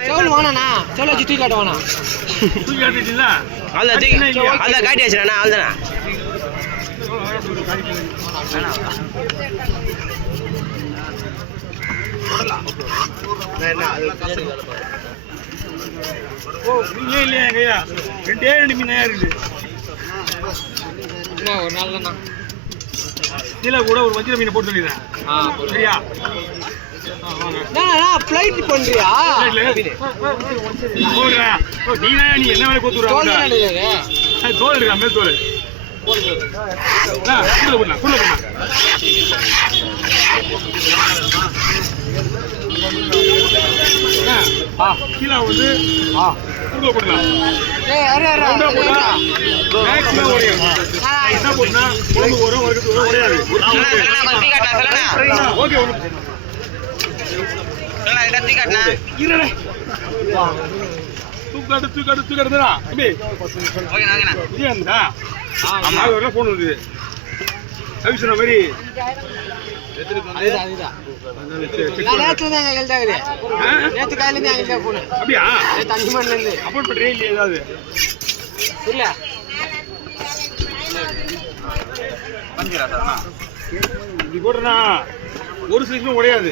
செவல் வாங்கண்ணா செவல் வச்சு தூக்கி காட்டுவாண்ணா தூக்கி காட்டிட்டீங்களா? அதான் காட்டி வச்சுண்ணா அவ்வளோதாண்ணா. இல்லையா கையா 2 மீன் இருக்குது. ஒரு நாள் தான்ண்ணா கீழே கூட ஒரு வஞ்சிர மீனை போட்டு சொல்லிடுறேன். சரியா? ஃப்ளைட் பண்றியா? நீ என்ன வேலை கொத்துறா? தோல் இருக்கா? மேல் தோல் கீழே வந்து போடலாம். என்ன போட்டுனா குழம்பு வரும், வறுக்கிறது வரும், உடையாது. ஓகே தூக்காட்டுதா போன் வருது. அவிசன மாதிரி நேற்று காலையில இருந்து போன அப்படியா? தண்ணி மண்ணில இருந்து அப்போட் பண்றே இல்லையா? ஏதாவது இல்ல இப்படி போட்டனா ஒரு சைஸ்லும் உடையாது.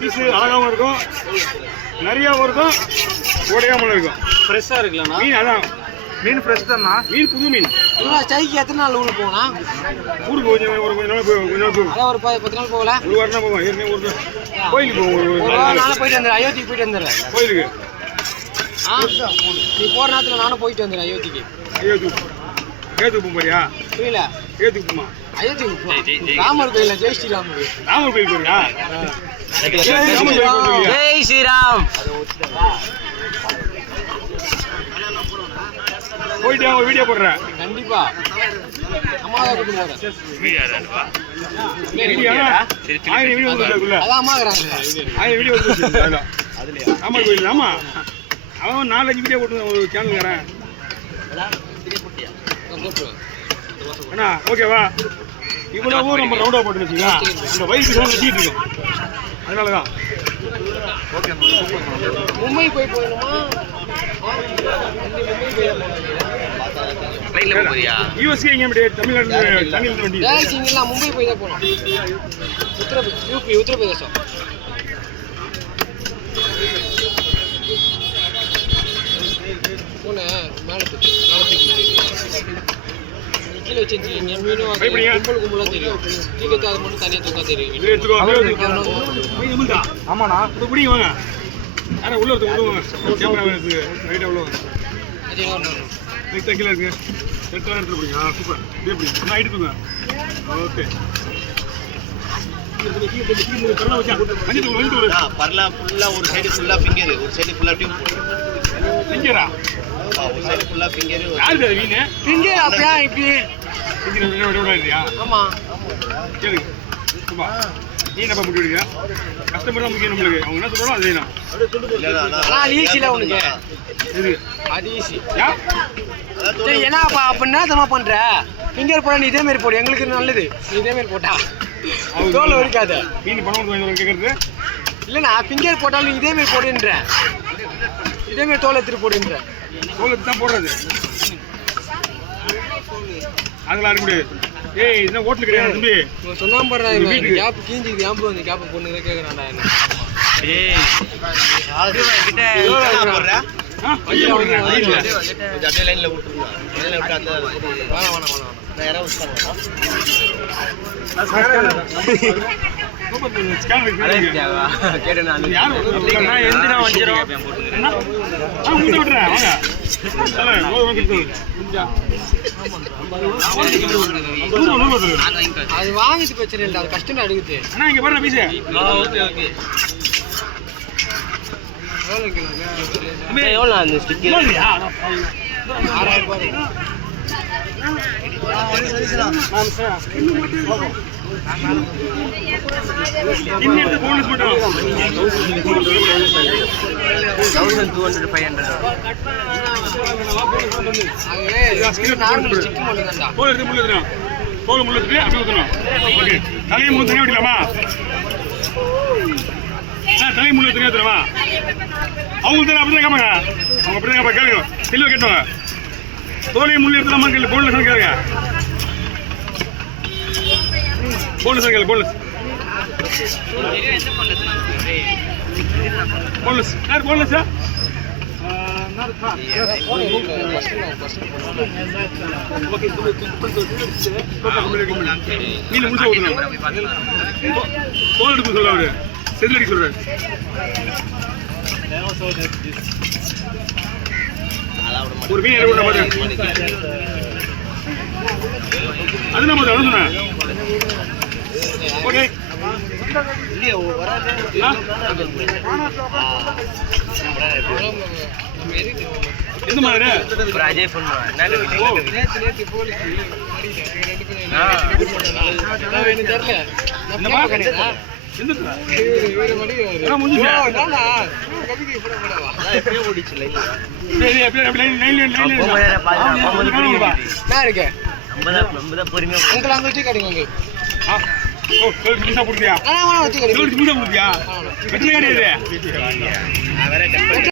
பீஸு அழகாகவும் இருக்கும், நிறைய இருக்கும், உடையாமல் இருக்கும். ஃப்ரெஷ்ஷாக இருக்குல்லண்ணா மீன். அதான் மீன் ஃப்ரெஷ் தான்ண்ணா. மீன் புது மீன். சைக்கு எத்தனை நாள் ஊருக்கு போனா? ஊருக்கு கொஞ்ச நாள் போகும். அதான் ஒரு 10 நாள் போகல. ஒரு வாரம் தான் போவோம். ஏற்கனவே ஒரு கோயிலுக்கு போவோம். நானும் போயிட்டு வந்துடுறேன். அயோத்திக்கு போயிட்டு வந்துடுறேன். கோயிலுக்கு நீ போற நேரத்தில் நானும் போயிட்டு வந்துடுறேன் அயோத்திக்கு. ஏத்துக்கு போறியா? புரியல. ஏத்துக்கு போமா? அயோத்திக்கு ராமர் கோயில ஜெய் ஸ்ரீராம். ராமர் கோயில் போறியா? ஜெய் ஸ்ரீராம். போயிட்டு அவங்க வீடியோ போடுறேன். கண்டிப்பா அம்மாவை கூட்டு போறேன். அதான் அம்மா வீடியோ ராமர் கோயில். ஆமா, அவன் 4-5 வீடியோ போட்டு ஒரு சேனல்காரன். அண்ணா ஓகேவா? இவ்வளவும் நம்ம ரவுண்டா போட்டு வச்சுக்கா, அந்த வயசு தான் வச்சுட்டு இருக்கோம். அதனாலதான் மும்பை போய் போயிடுமா? யூஎஸ்ஏ இங்கே தமிழ்நாடு தண்ணியில் வண்டி மும்பை போய் தான் போனோம். உத்தரப்பிரதேசம். போனேன் மேலே கீழே வச்சு மீனும் கும்பலாக தெரியும். தூக்கத்தை அது மட்டும் தனியாக தூக்கா தெரியும். ஆமாண்ணா பிடிங்க வாங்க. யாரா உள்ள கேமரா ரைட்டாக உள்ள கீழே இருக்கு. எடுத்து இடத்துல பிடிங்க. சூப்பர். இதே பிடிங்க. நான் எடுத்துங்க. ஓகே பரலா ஃபுல்லா ஒரு சைடு ஃபுல்லா ஃபிங்கர், ஒரு சைடு ஃபுல்லா டியூப். ஃபிங்கரா? ஒரு சைடு ஃபுல்லா ஃபிங்கர். யாருக்கு அது மீன்? ஃபிங்கர் அப்படியே இப்படி ஃபிங்கர் விட இல்லையா? ஆமா கேளுங்க. சும்மா நீ என்னப்பா முடி விடுங்க. கஸ்டமர் தான் முக்கியம் நம்மளுக்கு. அவங்க என்ன சொல்றாங்களோ அது வேணும். ஆனால் ஈஸியில் உனக்கு இது அது ஈஸி. சரி என்னப்பா அப்படின்னா தம்மா பண்ற ஃபிங்கர் போட நீ இதே மாதிரி போடு. எங்களுக்கு நல்லது நீ இதே மாதிரி போட்டா தோல் வலிக்காத. மீன் பணம் கேட்கறது இல்லைண்ணா, ஃபிங்கர் போட்டாலும் இதே மாதிரி போடுன்ற. இதே மாதிரி தோல் எடுத்துட்டு போடுன்ற. தோல் எடுத்து தான் போடுறது. அதெல்லாம் இருக்க முடியாது. ஏய் இதெல்லாம் ஹோட்டல் கிடையாது தம்பி. சொன்னா போடுறா கேப் கீஞ்சிக்குது. ஏன் அந்த கேப்பை பொண்ணு தான் கேட்குறான்டா என்ன. அது வாங்கிட்டு பிரச்சனை இல்லை. அது கஷ்டம் அடுக்குது. ஆனா இங்க பாருங்க பீஸ். எவ்வளோ அந்த ஸ்டிக்கர்? 6000 ரூபாய். இன்னும் போனஸ் மட்டும் 1200 500. தோல் எடுத்து முள்ளு எடுத்துடும். தோல் முள்ளு எடுத்துட்டு அப்படி ஊற்றணும். ஓகே, தலையை முள்ளு தனியாக விடலாமா? தலையை முள்ளு தனியாக ஊற்றலாமா? அவங்க தான் அப்படிதான் கேட்பாங்க. அவங்க அப்படிதான் கேட்பாங்க. கேளுங்க, தெளிவாக கேட்டுவாங்க. தோலையை முள்ளு எடுத்துலாமா கேள்வி, போன்லெஸ் கேளுங்க. போன்லெஸ் கேளு, போன்லெஸ். போன்லெஸ் யார் போன்லெஸ்? மீன் முடிச்சா ஊற்றணும். தோல் எடுக்க சொல்ல அவரு, செதில் அடிக்க சொல்றாரு. ஒரு மீன் எடுக்க பாரு. அது நம்ம சொன்னேன். ஓகே எந்த மாதிரி பொறுமையா